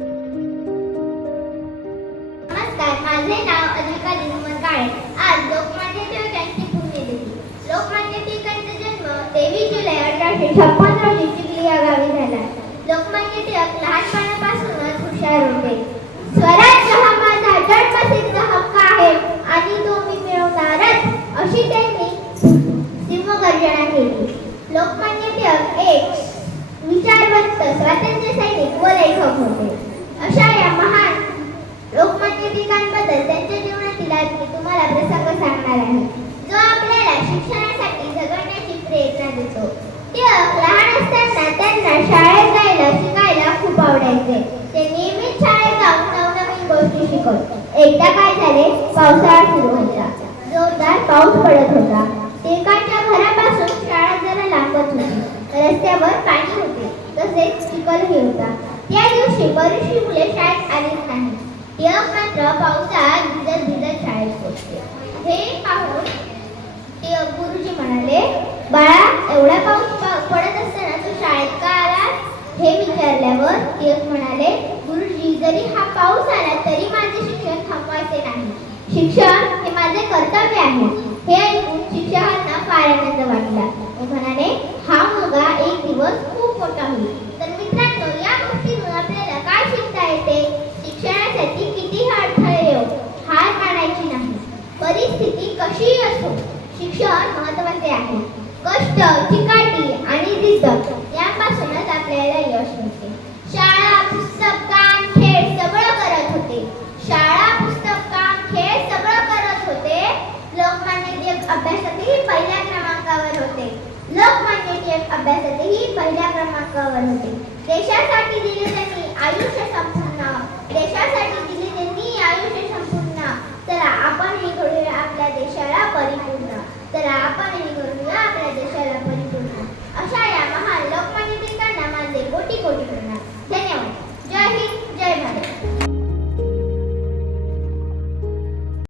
नमस्कार माझे नाव अधिका दिनमन काळे आज लोकमान्य टिळकांची पुण्यतिथी. लोकमान्य टिळकांचा जन्म तेवीस जुलै अठराशे छप्पन रोजी चिखली या गावी झाला. लोकमान्य टिळक लहानपणापासूनच हुशार होते. स्वराज्य हा माझा जन्मसिद्ध हक्क आहे आणि तो मी मिळवणारच अशी त्यांनी सिंहगर्जना केली. लोकमान्य टिळक एक विचारवंत स्वातंत्र्य सैनिक व लेखक होते अशा या महान लोकमान्य टिळकांबद्दल त्यांच्या जीवनातील आज मी तुम्हाला प्रसंग सांगणार आहे. जो आपल्याला शिक्षणासाठी जगण्याची प्रेरणा देतो टिळक लहान असताना त्यांना शाळेत जायला शिकायला खूप आवडायचे. ते नेहमीच शाळेत जाऊन नवनवीन गोष्टी शिकत एकदा काय झाले? पावसाळा सुरू होता जोरदार पाऊस पडत होता. टिळकांच्या घरापासून शाळा जरा लांबच होती. रस्त्यावर पाणी होते तसेच चिखलही होता. त्या दिवशी बरीचशी मुले शाळेत आलीच नाही टिळक मात्र पावसात भिजत भिजत शाळेत पोहोचले. हे पाहून गुरुजी म्हणाले बाळा एवढा पाऊस पडत असताना तू शाळेत का आलास? हे विचारल्यावर टिळक म्हणाले गुरुजी जरी हा पाऊस आला तरी माझे शिक्षण थांबवायचे नाही. शिक्षण हे माझे कर्तव्य आहे. हे ऐकून शिक्षकांना फार आनंद वाटला. म्हणाले कशीही शिक्षण महत्त्वाचे आहे. कष्ट चिकाटी आणि जिद्द यापासूनच आपल्याला यश मिळते. शाळा पुस्तक काम खेळ सगळं करत होते. शाळा पुस्तक काम खेळ सगळं करत होते. लोकमान्य टिळक अभ्यासातही पहिल्या क्रमांकावर होते. लोकमान्य टिळक अभ्यासातही पहिल्या क्रमांकावर होते. देशासाठी दिले त्यांनी आयुष्य